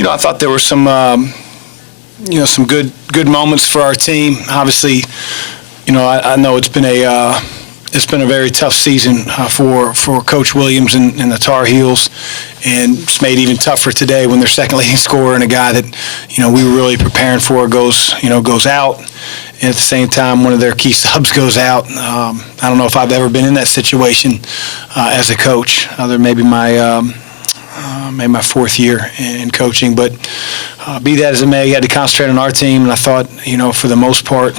I thought there were some, some good moments for our team. Obviously, I know it's been a very tough season for Coach Williams and the Tar Heels, and it's made even tougher today when their second leading scorer and a guy that we were really preparing for goes out, and at the same time one of their key subs goes out. I don't know if I've ever been in that situation as a coach. Other maybe my fourth year in coaching, but be that as it may, you had to concentrate on our team, and I thought for the most part.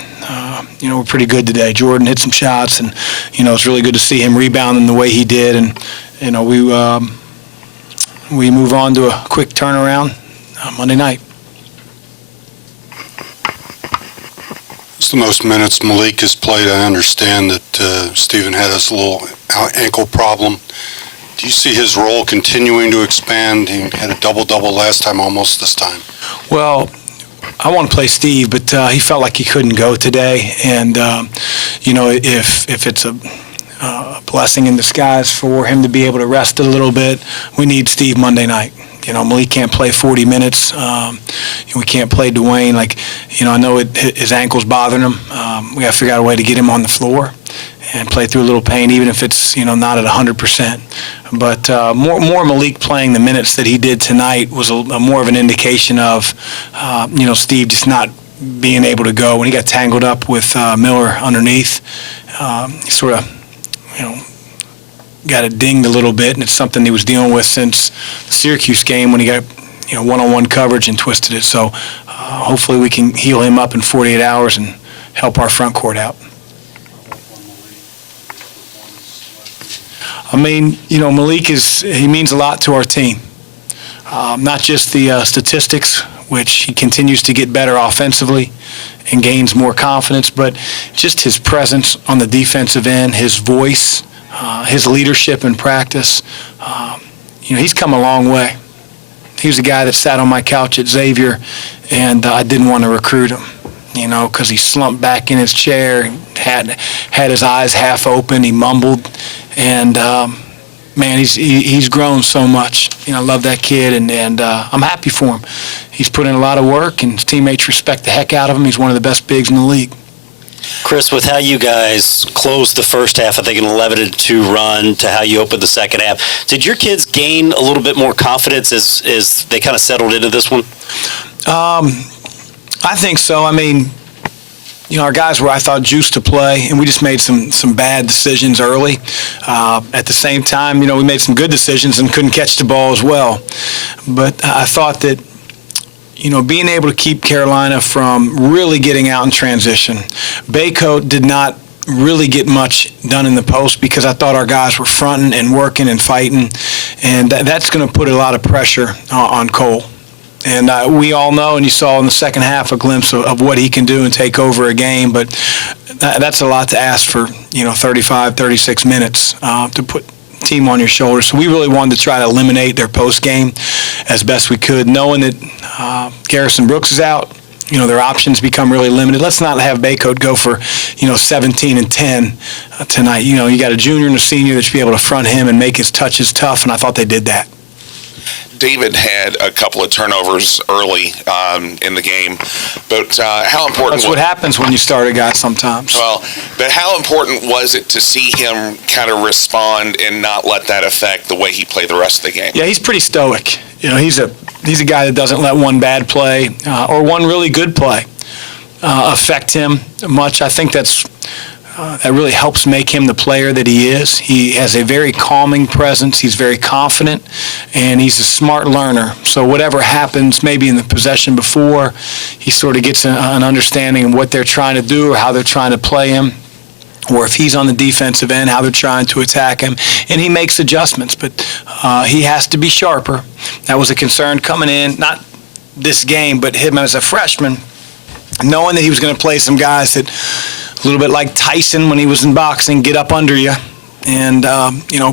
We're pretty good today. Jordan hit some shots, and it's really good to see him rebounding the way he did. And we move on to a quick turnaround Monday night. It's the most minutes Malik has played. I understand that Stephen had a little ankle problem. Do you see his role continuing to expand? He had a double-double last time, almost this time. Well, I want to play Steve, but he felt like he couldn't go today. And, if it's a blessing in disguise for him to be able to rest a little bit, we need Steve Monday night. Malik can't play 40 minutes. We can't play Dwayne. I know his ankle's bothering him. We got to figure out a way to get him on the floor and play through a little pain, even if it's, not at 100%. But more Malik playing the minutes that he did tonight was more of an indication of, Steve just not being able to go. When he got tangled up with Miller underneath, he sort of, got it dinged a little bit, and it's something he was dealing with since the Syracuse game when he got, one-on-one coverage and twisted it. So hopefully we can heal him up in 48 hours and help our front court out. Malik he means a lot to our team. Not just the statistics, which he continues to get better offensively and gains more confidence, but just his presence on the defensive end, his voice, his leadership in practice. He's come a long way. He was the guy that sat on my couch at Xavier, and I didn't want to recruit him, because he slumped back in his chair, had his eyes half open, he mumbled. And, he's grown so much. I love that kid, and I'm happy for him. He's put in a lot of work, and his teammates respect the heck out of him. He's one of the best bigs in the league. Chris, with how you guys closed the first half, I think an 11-2 run, to how you opened the second half, did your kids gain a little bit more confidence as they kind of settled into this one? I think so. Our guys were, I thought, juiced to play, and we just made some bad decisions early. At the same time, we made some good decisions and couldn't catch the ball as well. But I thought that, being able to keep Carolina from really getting out in transition. Baycoat did not really get much done in the post because I thought our guys were fronting and working and fighting, and that's going to put a lot of pressure on Cole. And we all know, and you saw in the second half a glimpse of what he can do and take over a game, but that's a lot to ask for, 35, 36 minutes to put team on your shoulders. So we really wanted to try to eliminate their post game as best we could, knowing that Garrison Brooks is out. Their options become really limited. Let's not have Baycoat go for, 17 and 10 tonight. You got a junior and a senior that should be able to front him and make his touches tough, and I thought they did that. David had a couple of turnovers early in the game, but how important... That's what happens when you start a guy sometimes. Well, but how important was it to see him kind of respond and not let that affect the way he played the rest of the game? Yeah, he's pretty stoic. He's a guy that doesn't let one bad play or one really good play affect him much. I think that really helps make him the player that he is. He has a very calming presence. He's very confident, and he's a smart learner. So whatever happens maybe in the possession before, he sort of gets an understanding of what they're trying to do or how they're trying to play him, or if he's on the defensive end, how they're trying to attack him, and he makes adjustments. But he has to be sharper. That was a concern coming in, not this game, but him as a freshman, knowing that he was going to play some guys that, a little bit like Tyson when he was in boxing, get up under you and,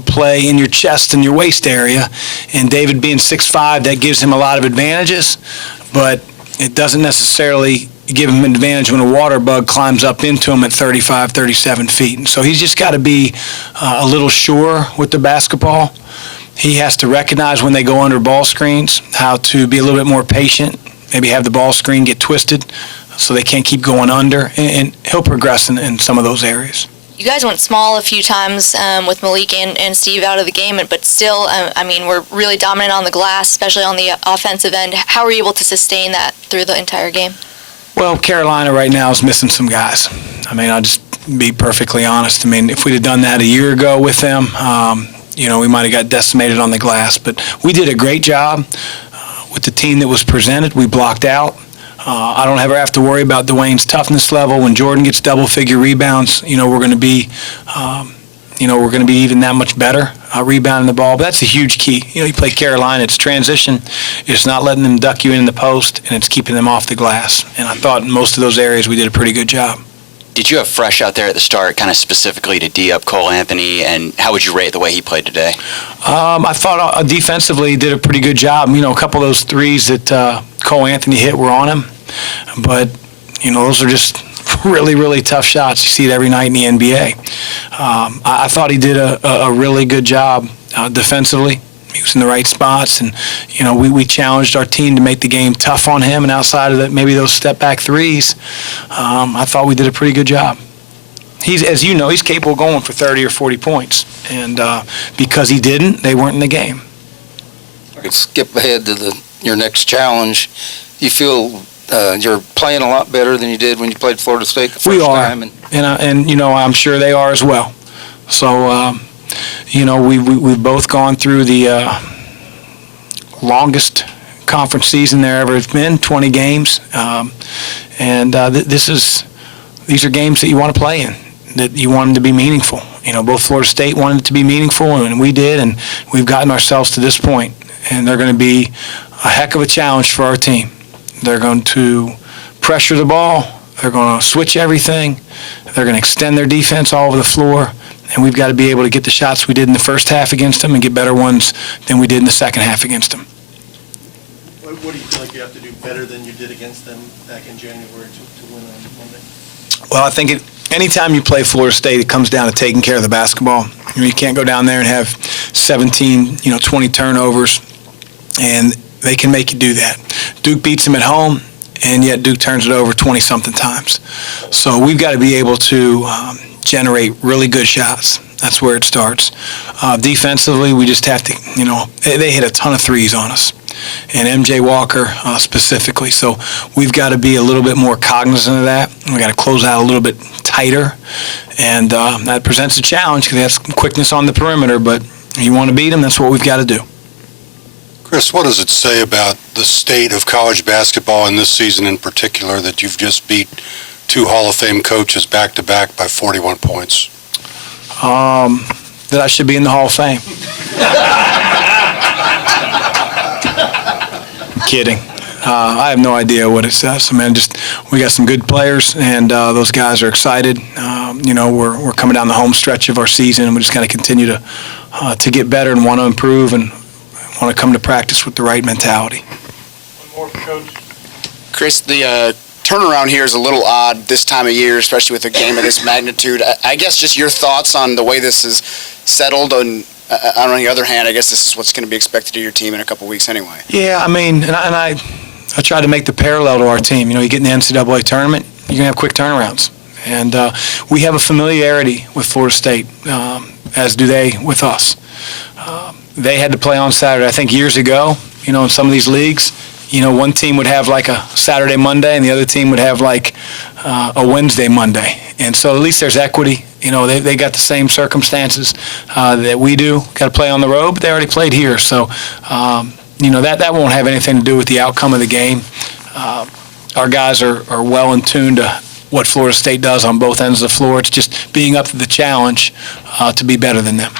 play in your chest and your waist area. And David being 6'5", that gives him a lot of advantages, but it doesn't necessarily give him an advantage when a water bug climbs up into him at 35, 37 feet. And so he's just got to be a little sure with the basketball. He has to recognize when they go under ball screens, how to be a little bit more patient, maybe have the ball screen get twisted so they can't keep going under, and he'll progress in some of those areas. You guys went small a few times with Malik and Steve out of the game, but still, we're really dominant on the glass, especially on the offensive end. How were you able to sustain that through the entire game? Well, Carolina right now is missing some guys. I'll just be perfectly honest. If we'd have done that a year ago with them, we might have got decimated on the glass. But we did a great job with the team that was presented. We blocked out. I don't ever have to worry about Dwayne's toughness level. When Jordan gets double-figure rebounds, we're going to be, even that much better rebounding the ball. But that's a huge key. You play Carolina, it's transition. It's not letting them duck you in the post, and it's keeping them off the glass. And I thought in most of those areas we did a pretty good job. Did you have Fresh out there at the start, kind of specifically to D up Cole Anthony, and how would you rate the way he played today? I thought defensively he did a pretty good job. A couple of those threes that Cole Anthony hit were on him, but those are just really, really tough shots. You see it every night in the NBA. I thought he did a really good job defensively. He was in the right spots, and we challenged our team to make the game tough on him. And outside of that, maybe those step-back threes, I thought we did a pretty good job. As you know, he's capable of going for 30 or 40 points, and because he didn't, they weren't in the game. Let's skip ahead to your next challenge. You feel you're playing a lot better than you did when you played Florida State the first time? And I'm sure they are as well. So. We've both gone through the longest conference season there ever has been, 20 games, and these are games that you want to play in, that you want them to be meaningful. Both Florida State wanted it to be meaningful, and we did, and we've gotten ourselves to this point, and they're going to be a heck of a challenge for our team. They're going to pressure the ball, they're going to switch everything, they're going to extend their defense all over the floor. And we've got to be able to get the shots we did in the first half against them and get better ones than we did in the second half against them. What do you feel like you have to do better than you did against them back in January to win on Monday? Well, I think anytime you play Florida State, it comes down to taking care of the basketball. You can't go down there and have 17, 20 turnovers, and they can make you do that. Duke beats them at home, and yet Duke turns it over 20-something times. So we've got to be able to generate really good shots. That's where it starts. Defensively, we just have to, they hit a ton of threes on us, and MJ Walker specifically. So we've got to be a little bit more cognizant of that. We've got to close out a little bit tighter, and that presents a challenge because they have some quickness on the perimeter, but you want to beat them, that's what we've got to do. Chris, what does it say about the state of college basketball in this season in particular that you've just beat two Hall of Fame coaches back-to-back by 41 points? That I should be in the Hall of Fame. I'm kidding. I have no idea what it says. We got some good players, and those guys are excited. We're coming down the home stretch of our season, and we just got to continue to get better and want to improve and want to come to practice with the right mentality. One more for Coach. Chris, the turnaround here is a little odd this time of year, especially with a game of this magnitude. I guess just your thoughts on the way this is settled, and on the other hand, I guess this is what's going to be expected of your team in a couple weeks anyway. Yeah, I tried to make the parallel to our team. You get in the NCAA tournament, you're going to have quick turnarounds. And we have a familiarity with Florida State, as do they with us. They had to play on Saturday. I think years ago, in some of these leagues, one team would have like a Saturday, Monday, and the other team would have like a Wednesday, Monday. And so at least there's equity. They got the same circumstances that we do. Got to play on the road, but they already played here. So, that won't have anything to do with the outcome of the game. Our guys are well in tune to what Florida State does on both ends of the floor. It's just being up to the challenge to be better than them.